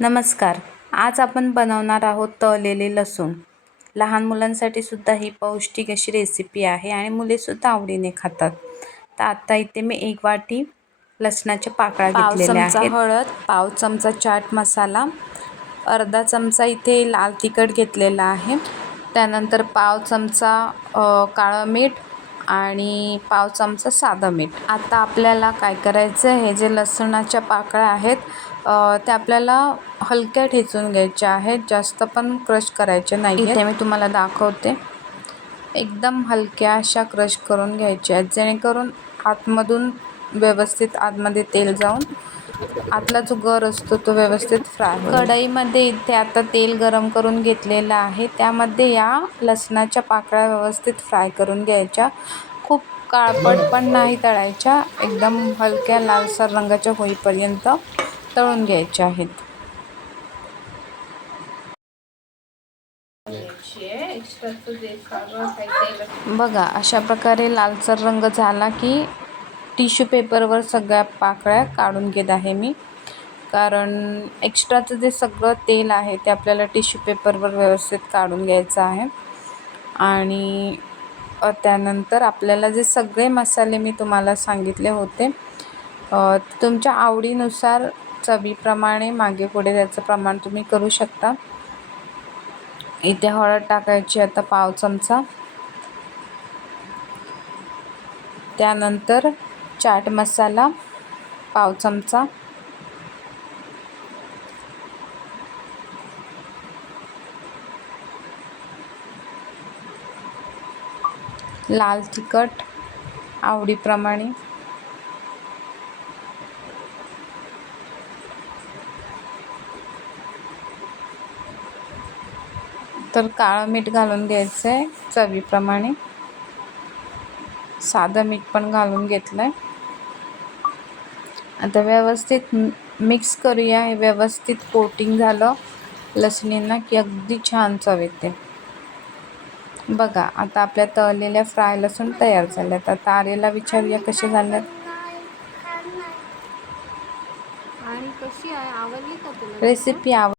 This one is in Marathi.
नमस्कार. आज आपण बनवणार आहोत तळलेले लसूण. लहान मुलांसाठी सुद्धा ही पौष्टिक अशी रेसिपी आहे आणि मुलेसुद्धा आवडीने खातात. तर आता इथे मी एक वाटी लसणाच्या पाकळ्या पाव घेतलेल्या आहेत. हळद पाव चमचा चाट मसाला अर्धा चमचा इथे लाल तिखट घेतलेला आहे. त्यानंतर पाव चमचा काळं मीठ आणि पाव चमचा साधं मीठ. आता आपल्याला काय करायचं आहे? हे जे लसणाच्या पाकळ्या आहेत त्या आपल्याला हलक्या ठेचून घ्यायच्या आहेत. जास्त पण क्रश करायचे नाही इथे मी तुम्हाला दाखवते. एकदम हलक्या अशा क्रश करून घ्यायच्या आहेत जेणेकरून आतमधून व्यवस्थित आतमध्ये तेल जाऊन आतला जो गर असतो तो व्यवस्थित फ्राय कढईमध्ये इथे आता तेल गरम करून घेतलेलं आहे. त्यामध्ये या लसणाच्या पाकळ्या व्यवस्थित फ्राय करून घ्यायच्या. खूप काळपट पण नाही तळायच्या. एकदम हलक्या लालसर रंगाच्या होईपर्यंत तळून घ्यायच्या आहेत. बघा अशा प्रकारे लालसर रंग झाला की टिश्यू पेपरवर सगळ्या पाकळ्या काढून घेत आहे मी. कारण एक्स्ट्राचं जे सगळं तेल आहे ते आपल्याला टिश्यू पेपरवर व्यवस्थित काढून घ्यायचं आहे. आणि त्यानंतर आपल्याला जे सगळे मसाले मी तुम्हाला सांगितले होते तुमच्या आवडीनुसार चवीप्रमाणे मागे पुढे त्याचं प्रमाण तुम्ही करू शकता. इथे हळद टाकायची आता पाव चमचा. त्यानंतर चाट मसाला पाव चमचा. लाल तिखट आवडीप्रमाणे. तर काळं मीठ घालून घ्यायचं आहे चवीप्रमाणे. साधं मीठ पण घालून घेतलं आहे आता व्यवस्थित मिक्स करूया. हे व्यवस्थित कोटिंग झालं. लसणींना की अगदी छान चव येते. बघा आता आपल्या तळलेल्या फ्राय लसूण तयार झाल्यात. आता आर्याला विचारूया कसे झाल्यात. आणि कशी आहे? आवडली का तुला? रेसिपी आव